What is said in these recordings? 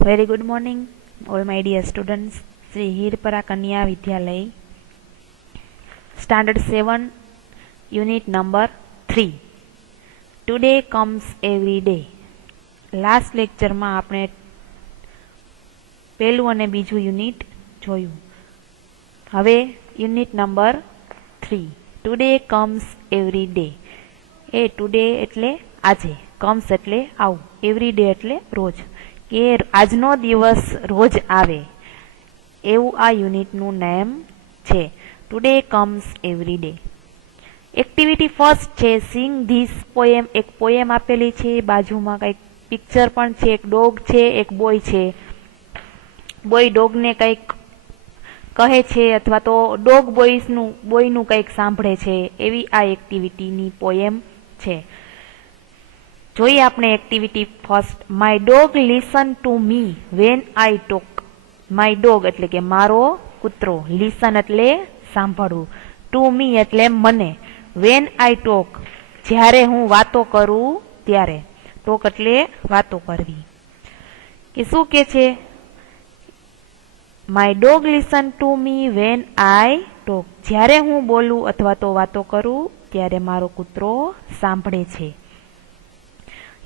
Very good morning, all my dear students. Sri Hirpara Kanya Vidyalay, Standard 7, Unit number 3. Today comes every day. Last lecture માં આપણે પહેલું અને બીજું unit જોયું. હવે unit number 3. Today comes every day. Today એટલે આજે, comes એટલે આવું, એવરી ડે એટલે રોજ, કે આજનો દિવસ રોજ આવે, એવું આ યુનિટનું નેમ છે. Today comes every day. Activity first છે સિંગ ધીસ પોએમ. એક પોએમ આપેલી છે, બાજુમાં કંઈક પિક્ચર પણ છે, એક ડોગ છે, એક બોય છે. બોય ડોગને કંઈક કહે છે, અથવા તો ડોગ બોયનું કંઈક સાંભળે છે, એવી આ એક્ટિવિટીની પોએમ છે. જોઈએ આપણે activity first. My dog listen to me when I talk. My dog એટલે કે મારો કૂતરો, લિસન એટલે સાંભળવું, ટુ મી એટલે મને, વેન આઈ ટોક જ્યારે હું વાતો કરું ત્યારે. ટોક એટલે વાતો કરવી. કે શું કે છે? My dog listen to me when I talk. જ્યારે હું બોલું અથવા તો વાતો કરું ત્યારે મારો કૂતરો સાંભળે છે.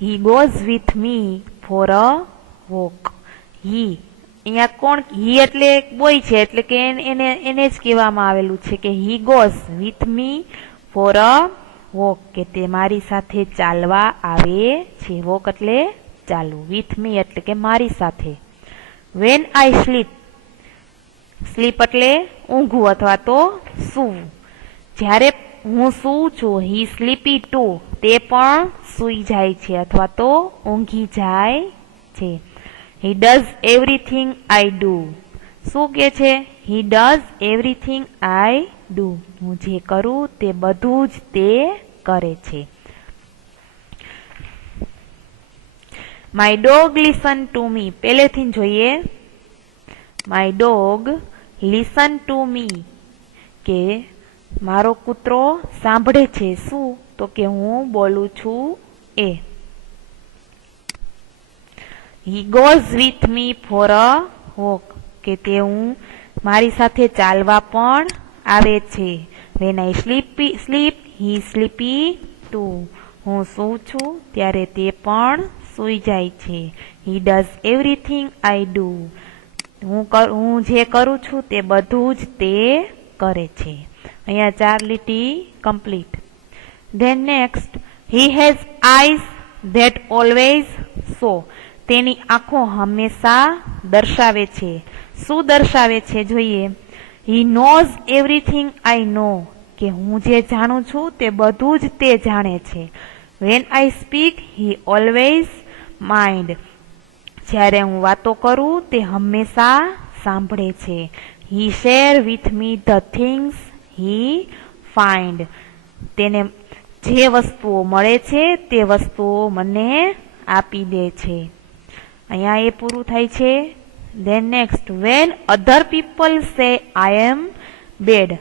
He goes with me for a walk. He, અહીંયા કોણ? he એટલે બોય છે, એટલે કે એને જ કહેવામાં આવેલું છે કે he goes with me for a walk, કે તે મારી સાથે ચાલવા આવે છે. વોક એટલે ચાલવું, with me એટલે કે મારી સાથે. When I sleep, સ્લીપ એટલે ઊંઘવું અથવા તો સૂવું. જ્યારે હું સૂવું છું, હી સ્લીપી ટુ, તે પણ સૂઈ જાય છે અથવા તો ઊંઘી જાય છે. He does everything I do. શું કે છે? He does everything I do. હું જે કરું તે બધું જ તે કરે છે. My dog listen to me. પહેલેથી જોઈએ. My dog listen to me, કે મારો કૂતરો સાંભળે છે. શું? તો કે હું બોલું છું એ. He goes with me for a walk, કે તે મારી સાથે ચાલવા પણ આવે છે. When I sleep he sleepy too. હું સૂવું છું ત્યારે તે પણ સૂઈ જાય છે. He does everything I do. હું જે કરું છું તે બધું જ તે કરે છે. અહીંયા 4 લીટી complete. Then next, he has eyes that always so. તેની આંખો હંમેશા દર્શાવે છે. શું દર્શાવે છે? જોઈએ. હી નોઝ એવરીથિંગ આઈ નો, કે હું જે જાણું છું તે બધું જ તે જાણે છે. When I speak he always mind. જ્યારે હું વાતો કરું તે હંમેશા સાંભળે છે. He share with me the things he find. તેને જે વસ્તુઓ મળે છે તે વસ્તુઓ મને આપી દે છે. અહીંયા એ પૂરું થાય છે. Then next, when other people say I M bed.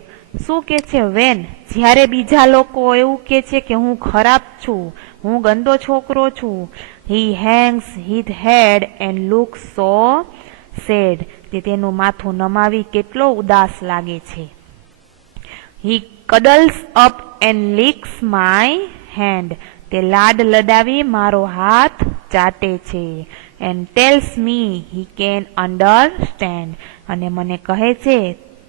શું કે છે? વેન, જ્યારે બીજા લોકો એવું કે છે કે હું ખરાબ છું, હું ગંદો છોકરો છું. He hangs his head and looks so sad. તે તેનું માથું નમાવી કેટલો ઉદાસ લાગે છે. He cuddles up and licks my hand. તે લાડ લડાવી મારો હાથ ચાટે છે. And tells me he can understand. અને મને કહે છે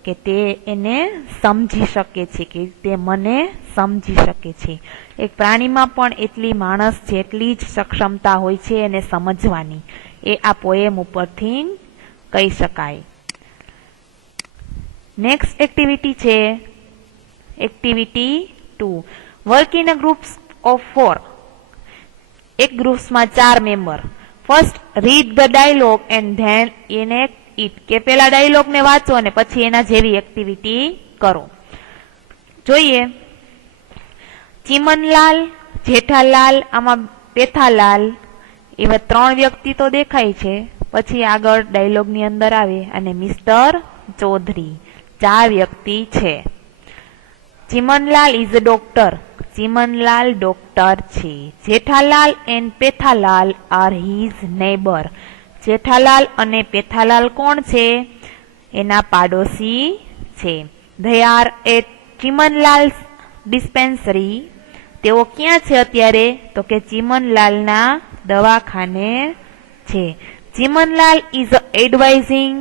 કે તે એને સમજી શકે છે, કે તે મને સમજી શકે છે. એક પ્રાણીમાં પણ એટલી માણસ જેટલી જ સક્ષમતા હોય છે એને સમજવાની. એ આ પોએમ ઉપરથી કહી શકાય. નેક્સ્ટ એક્ટિવિટી છે activity 2. Work in a groups of 4. એક ગ્રુપ્સમાં 4 member. First read the dialogue and then enact it. કે પેલા ડાયલોગ ને વાંચો અને પછી એના જેવી એક્ટિવિટી કરો. જોઈએ. ચીમનલાલ, જેઠાલાલ, આમાં પેથાલાલ, એવા 3 વ્યક્તિ તો દેખાય છે. પછી આગળ ડાયલોગની અંદર આવે અને મિસ્ટર ચૌધરી, 4 વ્યક્તિ છે. Chimanlal is a doctor. Chimanlal doctor છે. Jethalal and Pethalal are his neighbour. Jethalal અને પેથાલાલ કોણ છે? એના પાડોશી છે. They are at Chimanlal dispensary. તેઓ ક્યાં છે અત્યારે? તો કે ચીમનલાલના દવાખાને છે. ચીમનલાલ ઇઝ એડવાઇઝિંગ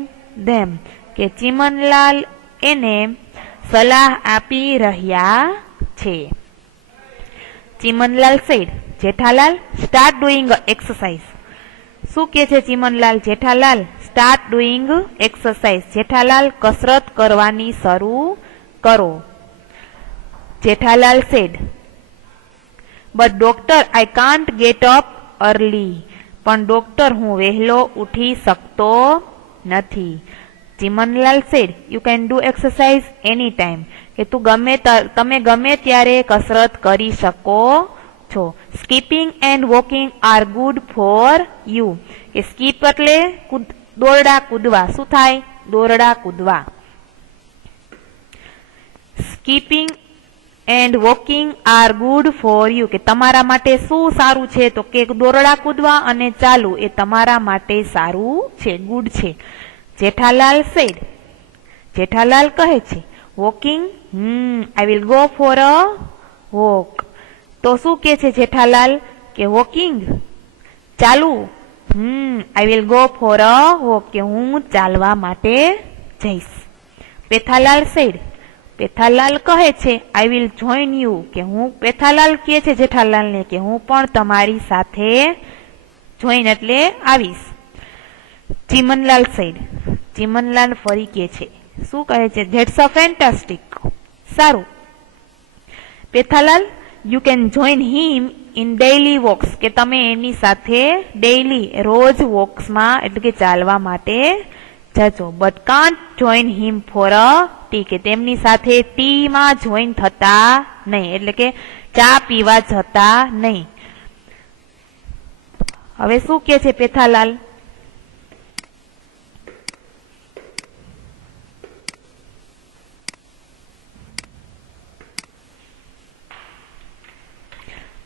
ધેમ, કે ચીમનલાલ એને સલાહ આપી રહ્યા છે. Chimanlal said, Jethalal start doing exercise. શું કે છે Chimanlal? Jethalal start doing exercise. Jethalal કસરત કરવાની શરૂ કરો. Jethalal said, but doctor I can't get up early. પણ ડોક્ટર હું વહેલો ઉઠી શકતો નથી. Chimanlal said, you can do exercise any time, કે તમે ગમે ત્યારે કસરત કરી શકો છો. Skipping and walking are good for you. કે સ્કીપ એટલે દોરડા કૂદવા. શું થાય? દોરડા કૂદવા. Skipping and walking are good for you, કે તમારા માટે શું સારું છે? તો કે દોરડા કૂદવા અને ચાલવું એ તમારા માટે સારું છે, ગુડ છે. જેઠાલાલ સેડ, જેઠાલાલ કહે છે walking, I will go for a walk. તો શું કે છે જેઠાલાલ? કે વોકિંગ ચાલવું, I will go for a walk, કે હું ચાલવા માટે જઈશ. પેથાલાલ સેડ, પેથાલાલ કહે છે આઈ વિલ જોઈન યુ, કે હું, પેથાલાલ કહે છે જેઠાલાલને કે હું પણ તમારી સાથે જોઈન એટલે આવીશ. ચીમનલાલ સેડ, ચીમનલાલ ફરી કહે છે, શું કહે છે? ધેટ્સ અ ફેન્ટાસ્ટિક, સારું. Pethalal, you can join him in daily walks, કે તમે એની સાથે ડેઇલી રોજ વોક્સમાં એટલે કે ચાલવા માટે જજો. But can't join him for a T, કે તેમની સાથે ટી માં જોઈન થતા નહીં, એટલે કે ચા પીવા જતા નહીં. હવે શું કે છે Pethalal?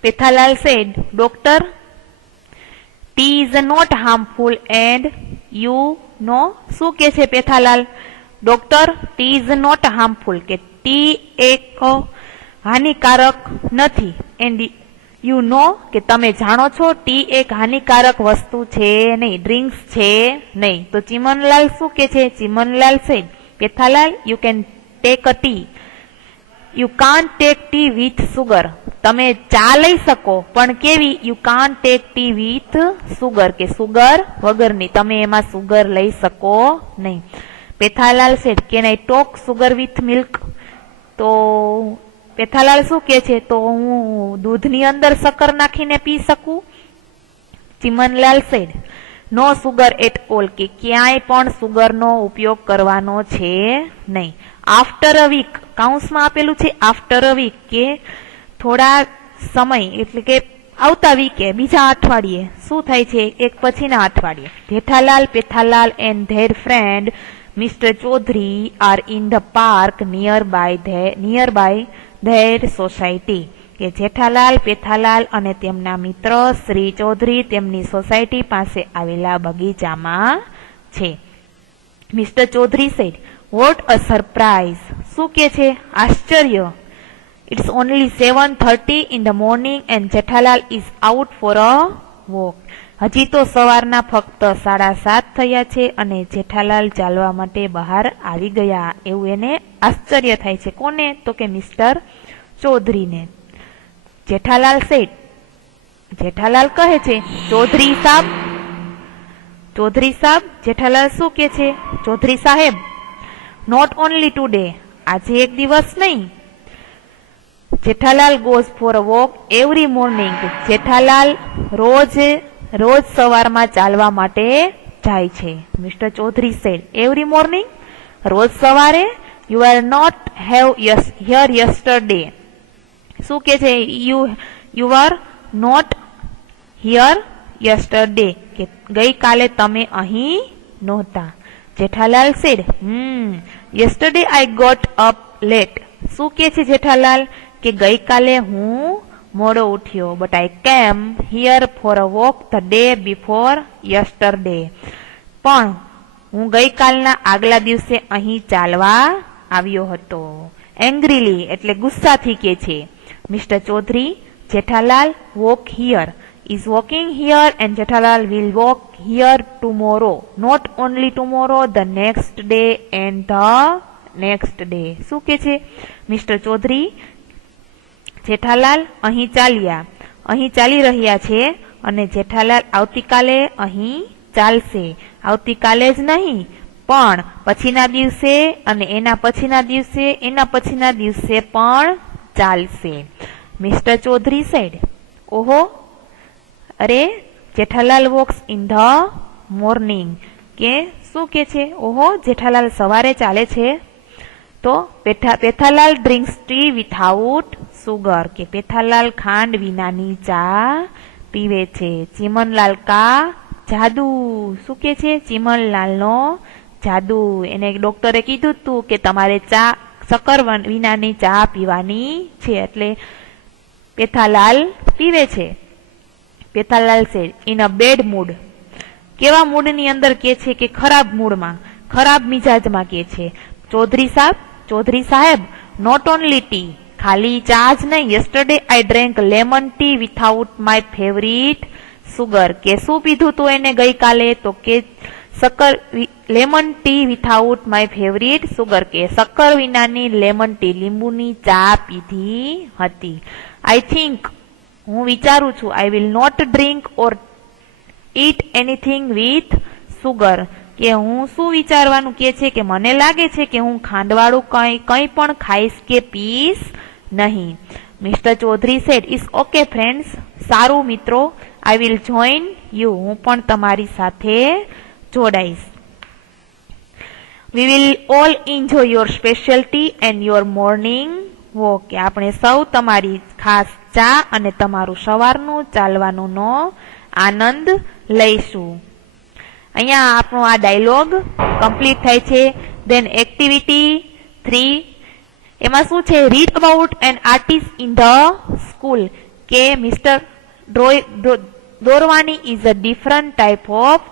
Pethalal said, Doctor, tea is not harmful and you know. શું કે છે Pethalal? Doctor, tea is not harmful, કે ટી એક હાનિકારક નથી. એન્ડ યુ નો, કે તમે જાણો છો ટી એક હાનિકારક વસ્તુ છે નહીં, ડ્રિંક્સ છે નહીં. તો ચીમનલાલ શું કે છે? Chimanlal said, Pethalal, you can take a tea, you can't take tea with sugar. તમે ચા લઈ શકો પણ કેવી? You can't take tea with sugar, કે સુગર વગરની. તમે એમાં સુગર લઈ શકો નહીં. Pethalal said, can I talk sugar with milk? તો પેથાલાલ શું કે છે? તો હું દૂધની અંદર શક્કર નાખીને પી શકું? Chimanlal said, no sugar at all, કે ક્યાંય પણ સુગરનો ઉપયોગ કરવાનો છે નહીં. આફ્ટર અ વીક, કાઉન્સમાં આપેલું છે આફ્ટર અ વીક, કે થોડા સમય એટલે કે આવતા વીકે, બીજા અઠવાડિયે. શું થાય છે? એક પછીના અઠવાડિયે. Jethalal, Pethalal and their friend mister Chaudhary are in the park near by their society, કે જેઠાલાલ, પેથાલાલ અને તેમના મિત્ર શ્રી ચૌધરી તેમની સોસાયટી પાસે આવેલા બગીચામાં છે. Mister Chaudhary said, what a surprise. શું કે છે? આશ્ચર્ય. It's only 7:30 in the morning and Jethalal is out for a walk. હજી તો સવારના ફક્ત 7:30 થયા છે અને જેઠાલાલ ચાલવા માટે બહાર આવી ગયા. એવું એને આશ્ચર્ય થાય છે. કોને? તો કે મિસ્ટર ચૌધરીને. જેઠાલાલ સેડ, જેઠાલાલ કહે છે ચૌધરી સાહેબ, ચૌધરી સાહેબ. જેઠાલાલ શું કે છે? ચૌધરી સાહેબ, નોટ ઓનલી ટુડે, આજે એક દિવસ નહીં. Jethalal goes for a walk every morning. Jethalal રોજ સવારમાં ચાલવા માટે જાય છે. Mister Chaudhary said, every morning, રોજ સવારે. You are not have here yesterday. શું કે છે? You are not here yesterday, કે ગઈકાલે તમે અહીં નહોતા. Jethalal said, yesterday I got up late. શું કે છે જેઠાલાલ? કે ગઈકાલે હું મોડો ઉઠ્યો. બટ આઈ કેમ here for a walk the day before yesterday. પણ હું ગઈકાલના આગલા દિવસે અહીં ચાલવા આવ્યો હતો. એંગ્રીલી એટલે ગુસ્સાથી કે છે mister Chaudhary, Jethalal walk here is walking here and Jethalal will walk here tomorrow. Not only tomorrow, the next day and the next day. શું કે છે મિસ્ટર ચૌધરી, જેઠાલાલ અહીં ચાલી રહ્યા છે અને જેઠાલાલ આવતીકાલે અહીં ચાલશે. આવતીકાલે જ નહીં પણ પછીના દિવસે અને એના પછીના દિવસે પણ ચાલશે. મિસ્ટર ચૌધરી said, ઓહો, અરે Jethalal walks in the morning. કે શું કે છે? ઓહો, જેઠાલાલ સવારે ચાલે છે. તો Pethalal drinks T without sugar. કે પેથાલાલ ખાંડ વિનાની ચા પીવે છે. ચીમનલાલ કા જાદુ. શું કે છે? ચીમનલાલનો જાદુ. એને ડોક્ટરે કીધું હતું કે તમારે શક્કર વિનાની ચા પીવાની છે, એટલે પેથાલાલ પીવે છે. Pethalal said, in a bad mood. કેવા મૂડની અંદર કે છે? કે ખરાબ મૂડમાં, ખરાબ મિજાજમાં કે છે. ચૌધરી સાહેબ, not only tea, ખાલી ચા જ નહીં. yesterday I drank lemon tea without my favorite sugar. કે શું પીધું તું એને ગઈકાલે? તો કે lemon tea without my favourite sugar. કે શક્કર વિનાની લેમન ટી, લીંબુની ચા પીધી હતી. આઈ થિંક, હું વિચારું છું, I will not drink or eat anything with sugar. કે હું શું વિચારવાનું કે છે કે મને લાગે છે કે હું ખાંડવાળું કંઈ પણ ખાઈશ કે પીશ નહીં. Mister Chaudhary said, it's okay friends. સારું મિત્રો, આઈ વિલ જોઈન યુ. હું પણ તમારી સાથે જોડાઈશ. We will all enjoy your special tea and your morning walk. કે આપણે સૌ તમારી ખાસ ચા અને તમારું સવારનું ચાલવાનુંનો આનંદ લઈશું. અહીંયા આપણો આ ડાયલોગ કમ્પ્લીટ થાય છે. ધેન એક્ટિવિટી 3, એમાં શું છે? Read about an artist in the school. કે મિસ્ટર દોરવાની is a different type of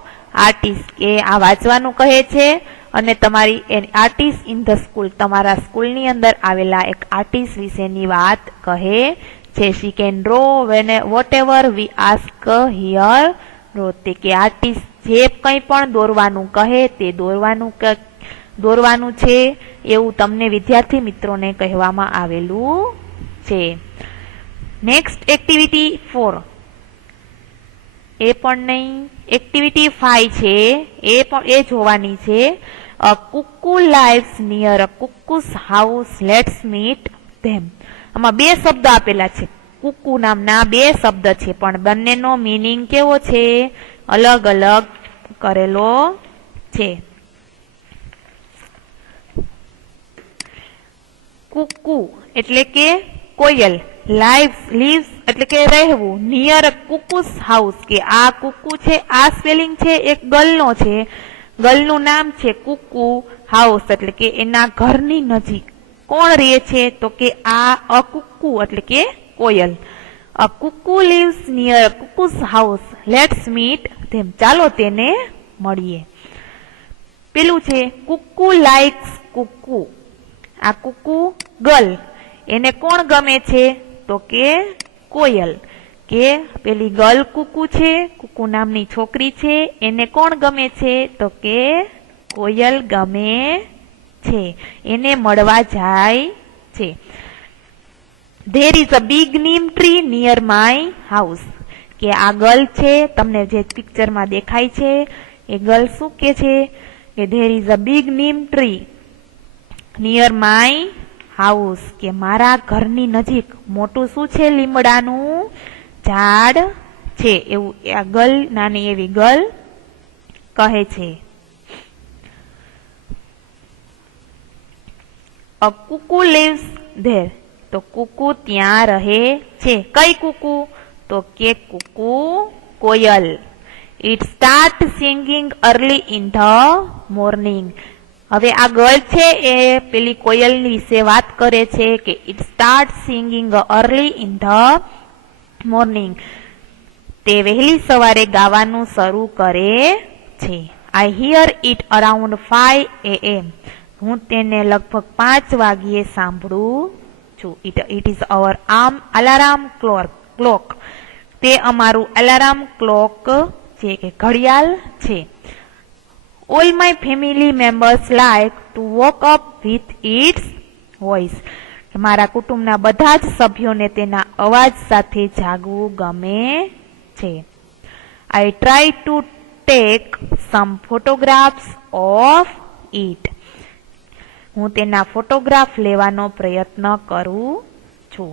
artist. કે આ વાંચવાનું કહે છે અને તમારી આર્ટિસ્ટ ઇન ધ સ્કૂલ, તમારા સ્કૂલની અંદર આવેલા એક આર્ટિસ્ટ વિશેની વાત કહે છે. She can draw whatever we ask here draw. તે કે આર્ટિસ્ટ જે કંઈ પણ દોરવાનું કહે તે દોરવાનું છે એવું તમને વિદ્યાર્થી મિત્રોને કહેવામાં આવેલું છે. નેક્સ્ટ એક્ટિવિટી 4, એ પણ નહીં. એક્ટિવિટી 5 છે, એ જોવાની છે. A cuckoo lives near a cuckoo's house, let's meet them. આમાં 2 શબ્દ આપેલા છે. કુકુ નામના 2 શબ્દ છે, પણ બંનેનો મીનિંગ કેવો છે? અલગ અલગ કરેલો છે. કુકુ એટલે કે કોયલ, લીવ્સ એટલે કે રહેવું, નિયર કુકુસ હાઉસ કે આ કુકુ છે, આ સ્પેલિંગ છે એક ગર્લનો છે, ગર્લનું નામ છે કુકુ, હાઉસ એટલે કે એના ઘરની નજીક કોણ રહે છે? તો કે આ અ કુકુ એટલે કે કોયલ. A cuckoo lives near cuckoo's house, let's meet them. ચાલો તેને મળીએ. પેલું છે કુકુ લાઇક્સ કુકુ. આ કુકુ ગર્લ, એને કોણ ગમે છે? તો કે કોયલ. કે પેલી ગર્લ કુકુ છે, કુકુ નામની છોકરી છે, એને કોણ ગમે છે? તો કે કોયલ ગમે છે, એને મળવા જાય છે. There is a big neem tree near my house. કે આ ગર્લ છે, તમને જે પિક્ચરમાં દેખાય છે એ ગર્લ શું કે છે? કે there is a big neem tree near my house. કે મારા ઘરની નજીક મોટું શું છે? લીમડાનું ઝાડ છે, એવું આ ગર્લ, નાની એવી ગર્લ કહે છે. A cuckoo lives there. તો કુકુ ત્યાં રહે છે. કઈ કુકુ? તો કે કુકુ કોયલ. It start singing early in the morning. હવે આ ગર્લ છે એ પેલી કોયલની વિશે વાત કરે છે કે it start singing early in the morning તે વહેલી સવારે ગાવાનું શરૂ કરે છે. આઈ હિયર ઇટ અરાઉન્ડ 5 AM હું તેને લગભગ 5 વાગ્યે સાંભળું છું. It is our alarm clock તે અમારું અલાર્મ ક્લોક છે કે ઘડિયાળ છે. All my family members like to woke up with it's voice મારા કુટુંબના બધા જ સભ્યોને તેના અવાજ સાથે જાગવું ગમે છે. આઈ try to take sum photographs of it હું તેના ફોટોગ્રાફ લેવાનો પ્રયત્ન કરું છું.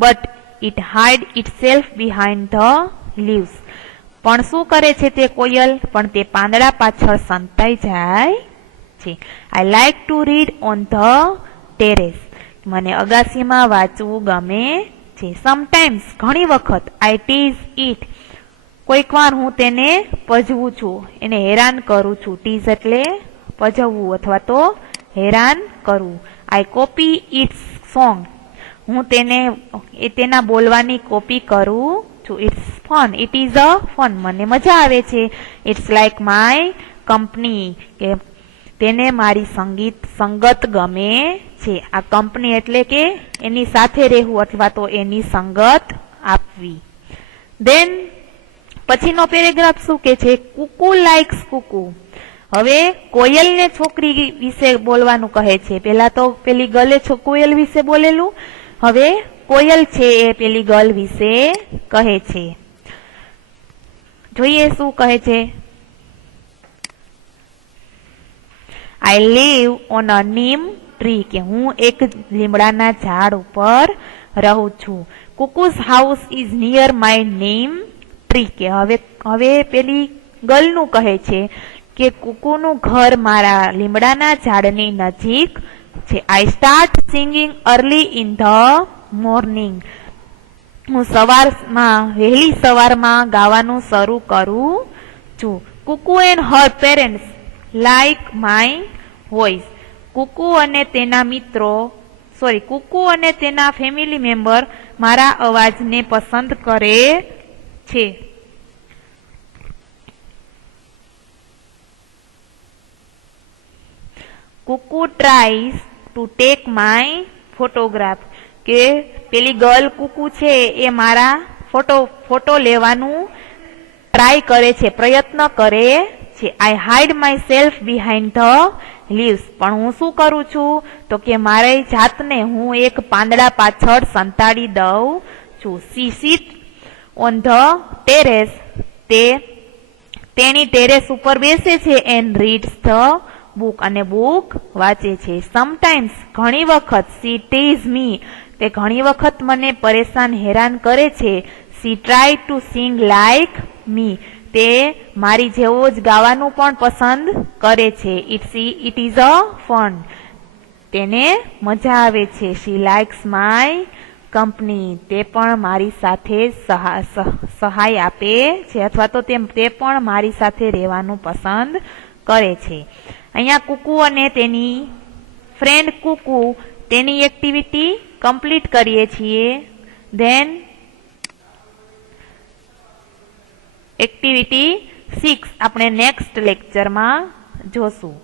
But it hide itself behind the leaves પણ શું કરે છે તે કોયલ પણ તે પાંદડા પાછળ સંતાઈ જાય છે. I like to read on the terrace મને અગાસીમાં વાંચવું ગમે છે. સમટાઈમ્સ ઘણી વખત આઈ ટીઝ ઇટ કોઈક વાર હું તેને પજવું છું એને હેરાન કરું છું. ટીઝ એટલે પજવવું અથવા તો હેરાન કરવું. આઈ કોપી ઇટ્સ સોંગ હું તેના બોલવાની કોપી કરું છું. It's fun it is a fun મને મજા આવે છે. ઇટ્સ લાઈક માય કંપની કે તેને મારી સંગત ગમે છે. આ કંપની એટલે કે એની સાથે રહેવું અથવા તો એની સંગત આપવી. દેન પછીનો પેરેગ્રાફ શું કે છે? કુકુ લાઇક્સ કુકુ. હવે કોયલને છોકરી વિશે બોલવાનું કહે છે. પેલા તો પેલી ગર્લે કોયલ વિશે બોલેલું, હવે કોયલ છે એ પેલી ગર્લ વિશે કહે છે. જોઈએ શું કહે છે. I live on a neem tree કે હું એક લીમડાના ઝાડ ઉપર રહું છું. Cuckoo's house is near my neem tree કે હવે પેલી ગર્લનું કહે છે કે કુકુનું ઘર મારા લીમડાના ઝાડની નજીક છે. I start singing early in the morning હું વહેલી સવારમાં ગાવાનું શરૂ કરું છું. Cuckoo and her parents like my voice cuckoo અને તેના ફેમિલી મેમ્બર મારા અવાજને પસંદ કરે છે. Cuckoo tries to take my photograph કે પેલી ગર્લ કુકુ છે એ મારા ફોટો લેવાનું ટ્રાય કરે છે, પ્રયત્ન કરે છે. I hide myself behind the leaves પણ હું શું કરું છું તો કે મારી જાતને હું એક પાંદડા પાછળ સંતાડી દઉં છું. C sit on the terrace તેની ટેરેસ ઉપર બેસે છે. એન્ડ રીડ્સ ધ બુક અને બુક વાંચે છે. સમટાઈમ્સ ઘણી વખત સી ટીઝ મી તે ઘણી વખત મને પરેશાન હેરાન કરે છે. C try to sing like મી તે મારી જેવો જ ગાવાનું પણ પસંદ કરે છે. ઇટ ઇઝ અ ફન તેને મજા આવે છે. શી લાઇક્સ માય કંપની તે પણ મારી સાથે સહાય આપે છે અથવા તો તે પણ મારી સાથે રહેવાનું પસંદ કરે છે. અહીંયા કુકુ અને તેની ફ્રેન્ડ કુકુ તેની એક્ટિવિટી કમ્પ્લીટ કરીએ છીએ. ધેન એક્ટિવિટી 6 આપણે નેક્સ્ટ લેક્ચરમાં જોશું.